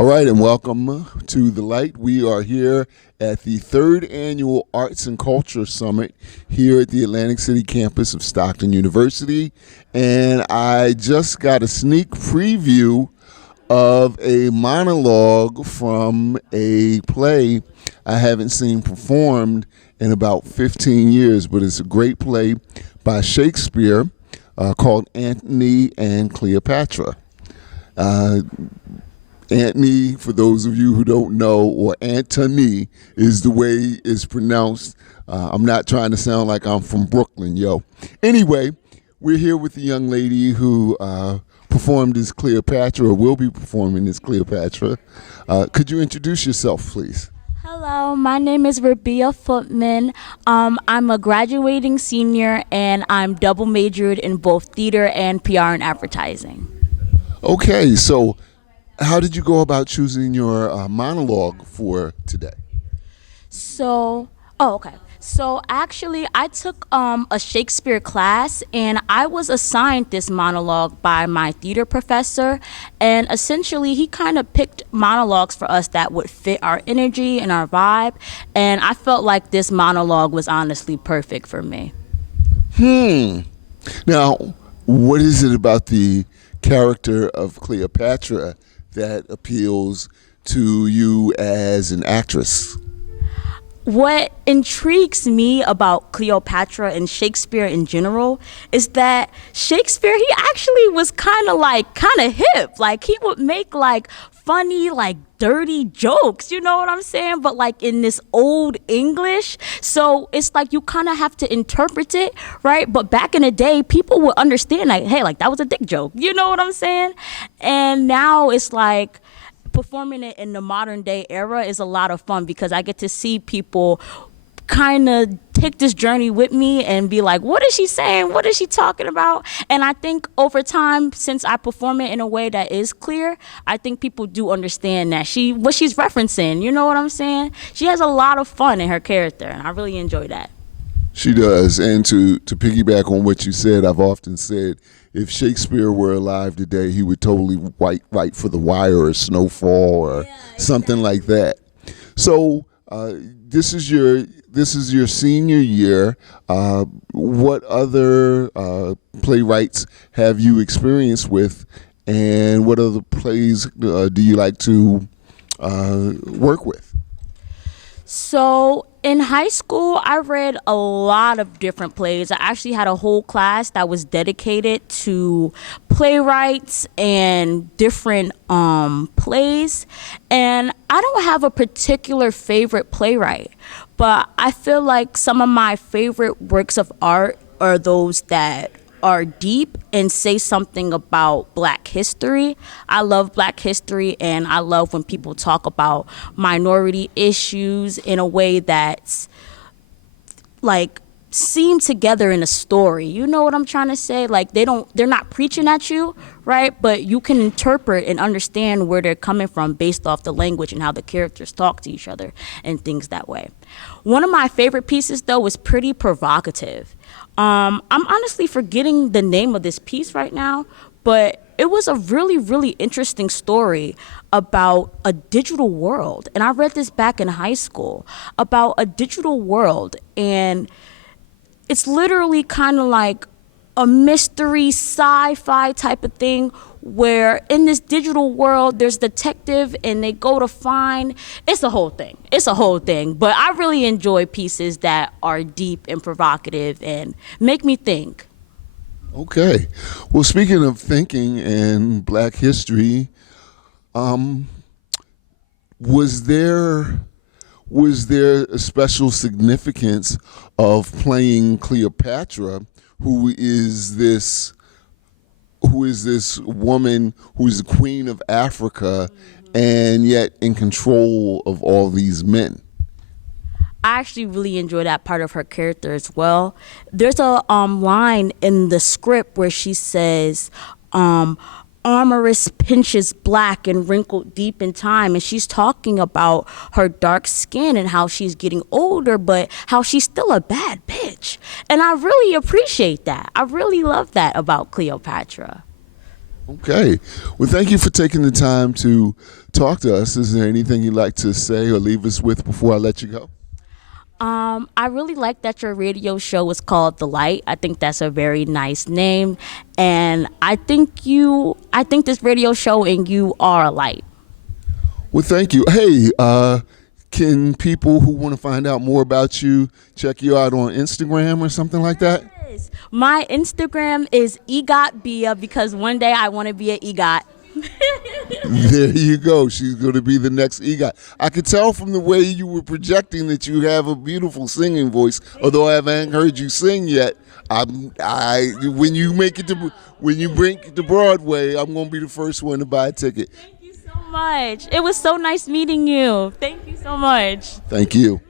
All right, and welcome to The Light. We are here at the third annual Arts and Culture Summit here at the Atlantic City campus of Stockton University. And I just got a sneak preview of a monologue from a play I haven't seen performed in about 15 years, but it's a great play by Shakespeare called Antony and Cleopatra. Antony, for those of you who don't know, or Antony is the way it's pronounced. I'm not trying to sound like I'm from Brooklyn, yo. Anyway, we're here with the young lady who performed as Cleopatra, or will be performing as Cleopatra. Could you introduce yourself, please? Hello, my name is Rabia Footman. I'm a graduating senior, and I'm double majored in both theater and PR and advertising. Okay, so how did you go about choosing your monologue for today? Okay. So actually, I took a Shakespeare class, and I was assigned this monologue by my theater professor. And essentially, he kind of picked monologues for us that would fit our energy and our vibe. And I felt like this monologue was honestly perfect for me. Now, what is it about the character of Cleopatra that appeals to you as an actress? What intrigues me about Cleopatra and Shakespeare in general is that Shakespeare, he actually was kind of hip. Like, he would make funny, dirty jokes, you know what I'm saying? But in this old English. So it's you kind of have to interpret it, right? But back in the day, people would understand hey, that was a dick joke. You know what I'm saying? And now it's performing it in the modern day era is a lot of fun because I get to see people kind of take this journey with me and be like, what is she saying? What is she talking about? And I think over time, since I perform it in a way that is clear, I think people do understand that what she's referencing. You know what I'm saying? She has a lot of fun in her character, and I really enjoy that. She does. And to piggyback on what you said, I've often said, if Shakespeare were alive today, he would totally write for The Wire or Snowfall or something like that. So this is your senior year. What other playwrights have you experienced with, and what other plays do you like to work with? So in high school, I read a lot of different plays. I actually had a whole class that was dedicated to playwrights and different plays. And I don't have a particular favorite playwright, but I feel like some of my favorite works of art are those that are deep and say something about Black history. I love Black history, and I love when people talk about minority issues in a way that's seem together in a story. You know what I'm trying to say? They're not preaching at you, right? But you can interpret and understand where they're coming from based off the language and how the characters talk to each other and things that way. One of my favorite pieces, though, was Pretty Provocative. I'm honestly forgetting the name of this piece right now, but it was a really, really interesting story about a digital world. And I read this back in high school about a digital world, and it's literally kind of like a mystery sci-fi type of thing where in this digital world there's a detective and they go to find, it's a whole thing. But I really enjoy pieces that are deep and provocative and make me think. Okay. Well, speaking of thinking and Black history, was there a special significance of playing Cleopatra, who is this woman who's the queen of Africa, and yet in control of all these men? I actually really enjoy that part of her character as well. There's a line in the script where she says, amorous pinches black and wrinkled deep in time, and she's talking about her dark skin and how she's getting older, but how she's still a bad bitch. And I really appreciate that. I really love that about Cleopatra. Okay. Well, thank you for taking the time to talk to us. Is there anything you'd like to say or leave us with before I let you go? I really like that your radio show was called The Light. I think that's a very nice name, and I think this radio show and you are a light. Well, thank you. Hey, can people who want to find out more about you check you out on Instagram or something like that? Yes. My Instagram is EGOTBia because one day I want to be an EGOT. There you go. She's going to be the next EGOT. I could tell from the way you were projecting that you have a beautiful singing voice. Although I haven't heard you sing yet, when you bring it to Broadway, I'm going to be the first one to buy a ticket. Thank you so much. It was so nice meeting you. Thank you so much. Thank you.